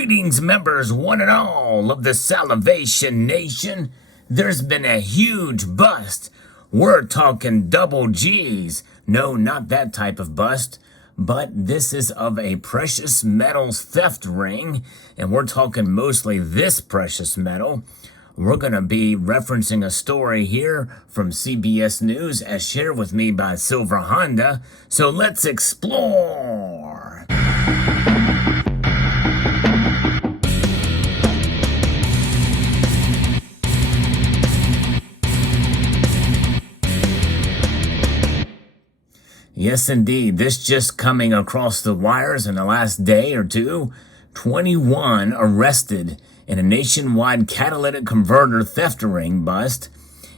Greetings, members, one and all of the Salivation Nation. There's been a huge bust. We're talking double G's. No, not that type of bust, but this is of a precious metals theft ring, and we're talking mostly this precious metal. We're going to be referencing a story here from CBS News as shared with me by Silver Honda. So let's explore. Yes, indeed. This just coming across the wires in the last day or two. 21 arrested in a nationwide catalytic converter theft ring bust,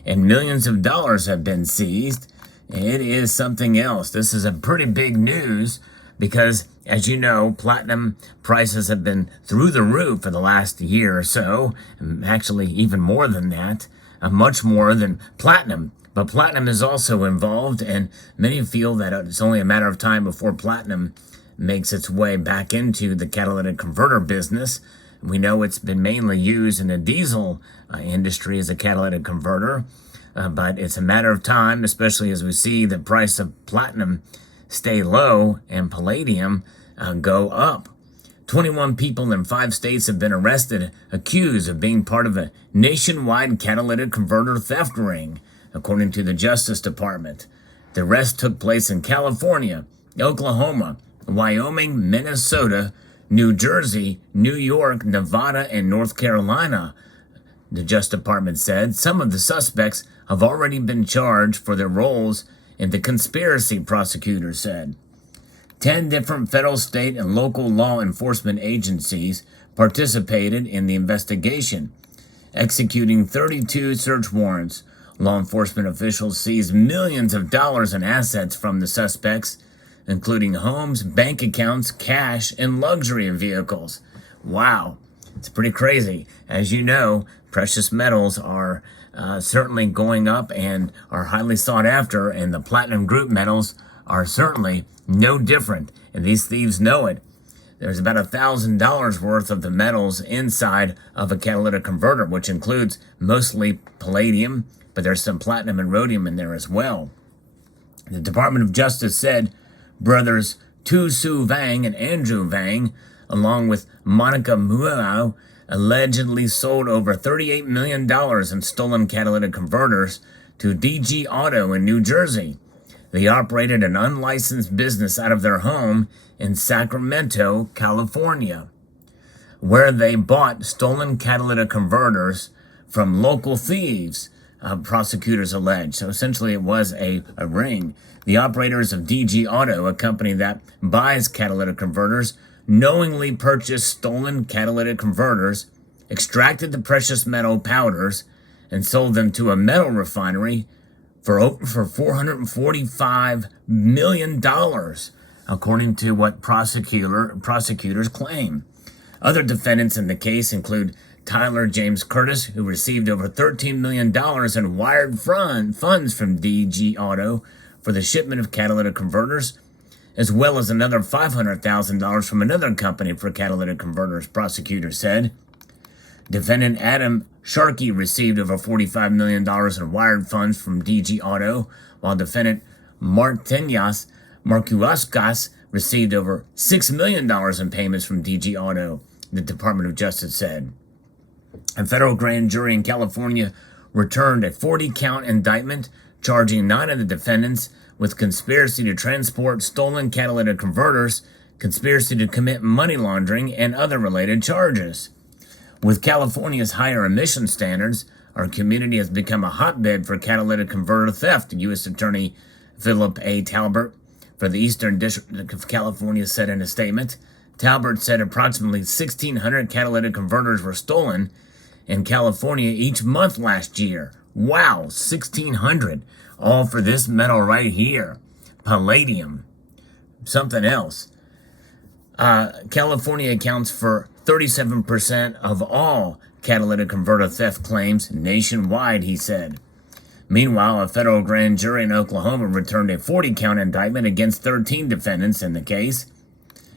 and millions of dollars have been seized. It is something else. This is a pretty big news because, as you know, platinum prices have been through the roof for the last year or so, actually even more than that, much more than platinum. But platinum is also involved, and many feel that it's only a matter of time before platinum makes its way back into the catalytic converter business. We know it's been mainly used in the diesel industry as a catalytic converter, but it's a matter of time, especially as we see the price of platinum stay low and palladium go up. 21 people in 5 states have been arrested, accused of being part of a nationwide catalytic converter theft ring, according to the Justice Department. The arrest took place in California, Oklahoma, Wyoming, Minnesota, New Jersey, New York, Nevada, and North Carolina. The Justice Department said some of the suspects have already been charged for their roles in the conspiracy, prosecutors said. 10 different federal, state, and local law enforcement agencies participated in the investigation, executing 32 search warrants. Law enforcement officials seized millions of dollars in assets from the suspects, including homes, bank accounts, cash, and luxury vehicles. Wow, it's pretty crazy. As you know, precious metals are certainly going up and are highly sought after, and the platinum group metals are certainly no different, and these thieves know it. There's about $1,000 worth of the metals inside of a catalytic converter, which includes mostly palladium, but there's some platinum and rhodium in there as well. The Department of Justice said brothers Tu Su Vang and Andrew Vang, along with Monica Muao, allegedly sold over $38 million in stolen catalytic converters to DG Auto in New Jersey. They operated an unlicensed business out of their home in Sacramento, California, where they bought stolen catalytic converters from local thieves, prosecutors allege. So essentially it was a ring. The operators of DG Auto, a company that buys catalytic converters, knowingly purchased stolen catalytic converters, extracted the precious metal powders, and sold them to a metal refinery for $445 million, according to what prosecutors claim. Other defendants in the case include Tyler James Curtis, who received over $13 million in wired funds from DG Auto for the shipment of catalytic converters, as well as another $500,000 from another company for catalytic converters, prosecutors said. Defendant Adam Sharkey received over $45 million in wired funds from DG Auto, while defendant Marquesas received over $6 million in payments from DG Auto, the Department of Justice said. A federal grand jury in California returned a 40-count indictment charging 9 of the defendants with conspiracy to transport stolen catalytic converters, conspiracy to commit money laundering, and other related charges. With California's higher emission standards, our community has become a hotbed for catalytic converter theft, U.S. Attorney Philip A. Talbert for the Eastern District of California said in a statement. Talbert said approximately 1,600 catalytic converters were stolen in California each month last year. Wow, 1,600. All for this metal right here. Palladium. Something else. California accounts for 37% of all catalytic converter theft claims nationwide, he said. Meanwhile, a federal grand jury in Oklahoma returned a 40-count indictment against 13 defendants in the case.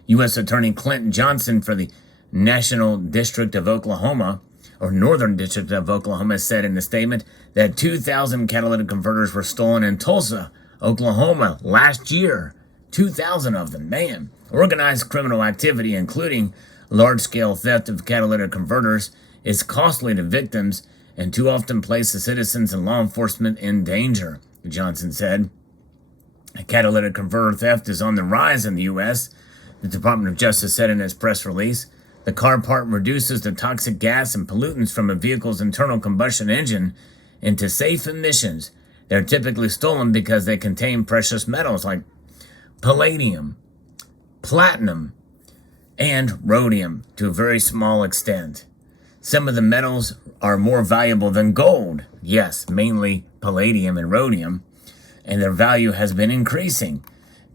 U.S. Attorney Clinton Johnson for the National District of Oklahoma, or Northern District of Oklahoma, said in a statement that 2,000 catalytic converters were stolen in Tulsa, Oklahoma last year. 2,000 of them, man. Organized criminal activity, including large-scale theft of catalytic converters, is costly to victims and too often places citizens and law enforcement in danger, Johnson said. Catalytic converter theft is on the rise in the U.S., the Department of Justice said in its press release. The car part reduces the toxic gas and pollutants from a vehicle's internal combustion engine into safe emissions. They're typically stolen because they contain precious metals like palladium, platinum, and rhodium to a very small extent. Some of the metals are more valuable than gold. Yes, mainly palladium and rhodium, and their value has been increasing.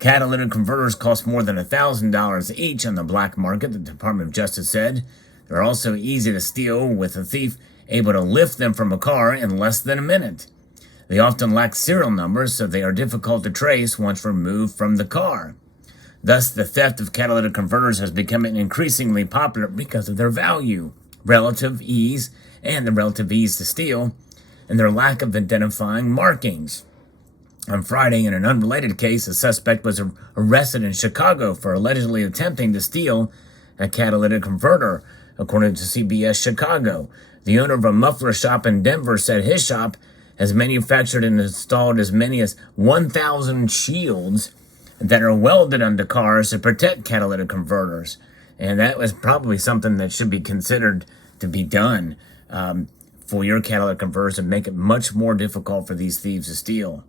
Catalytic converters cost more than $1,000 each on the black market, the Department of Justice said. They're also easy to steal, with a thief able to lift them from a car in less than a minute. They often lack serial numbers, so they are difficult to trace once removed from the car. Thus, the theft of catalytic converters has become increasingly popular because of their value, relative ease, and the relative ease to steal, and their lack of identifying markings. On Friday, in an unrelated case, a suspect was arrested in Chicago for allegedly attempting to steal a catalytic converter, according to CBS Chicago. The owner of a muffler shop in Denver said his shop has manufactured and installed as many as 1,000 shields that are welded onto cars to protect catalytic converters. And that was probably something that should be considered to be done for your catalytic converters and make it much more difficult for these thieves to steal.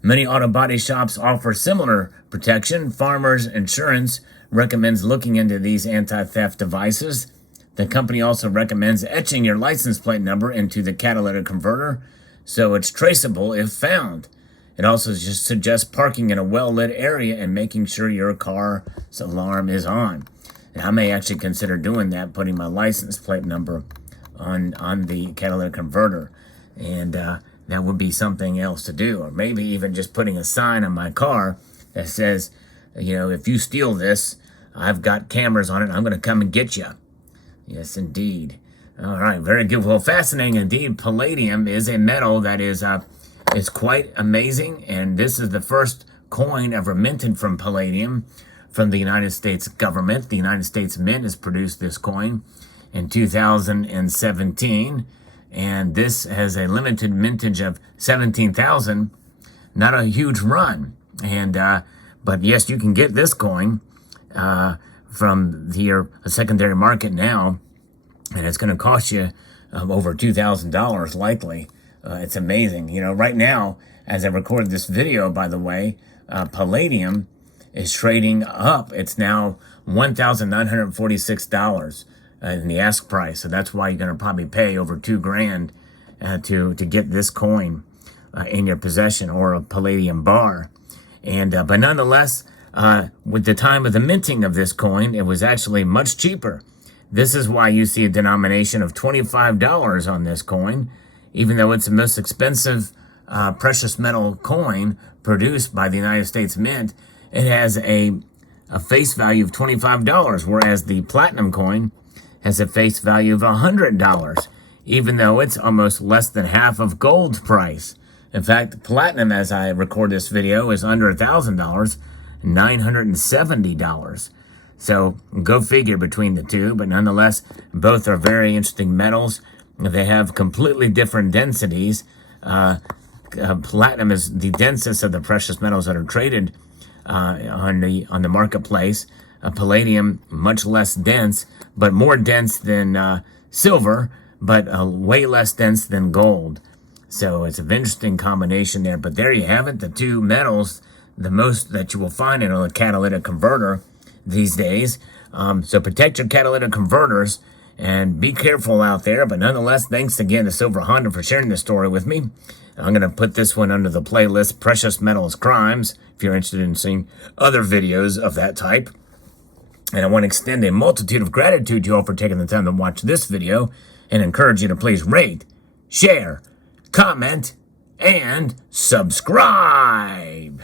Many auto body shops offer similar protection. Farmers Insurance recommends looking into these anti-theft devices. The company also recommends etching your license plate number into the catalytic converter so it's traceable if found. It also just suggests parking in a well-lit area and making sure your car's alarm is on. And I may actually consider doing that, putting my license plate number on the catalytic converter. And that would be something else to do. Or maybe even just putting a sign on my car that says, if you steal this, I've got cameras on it, I'm going to come and get you. Yes, indeed. All right, very good. Well, fascinating indeed. Palladium is a metal that is quite amazing, and this is the first coin ever minted from palladium from the United States government. The United States Mint has produced this coin in 2017, and this has a limited mintage of 17,000. Not a huge run, but yes, you can get this coin from a secondary market now, and it's going to cost you over $2,000 likely. It's amazing. Right now, as I recorded this video, by the way, palladium is trading up. It's now $1,946 in the ask price. So that's why you're going to probably pay over $2,000 to get this coin in your possession, or a palladium bar. But nonetheless, with the time of the minting of this coin, it was actually much cheaper. This is why you see a denomination of $25 on this coin, even though it's the most expensive precious metal coin produced by the United States Mint. It has a face value of $25, whereas the platinum coin has a face value of $100, even though it's almost less than half of gold's price. In fact, platinum, as I record this video, is under $1,000, $970. So go figure between the two, but nonetheless, both are very interesting metals. They have completely different densities. Platinum is the densest of the precious metals that are traded on the marketplace. Palladium, much less dense, but more dense than silver, but way less dense than gold. So it's an interesting combination there. But there you have it, the two metals, the most that you will find in a catalytic converter these days. So protect your catalytic converters and be careful out there. But nonetheless, thanks again to Silver Honda for sharing this story with me. I'm going to put this one under the playlist, Precious Metals Crimes, if you're interested in seeing other videos of that type. And I want to extend a multitude of gratitude to you all for taking the time to watch this video, and encourage you to please rate, share, comment, and subscribe.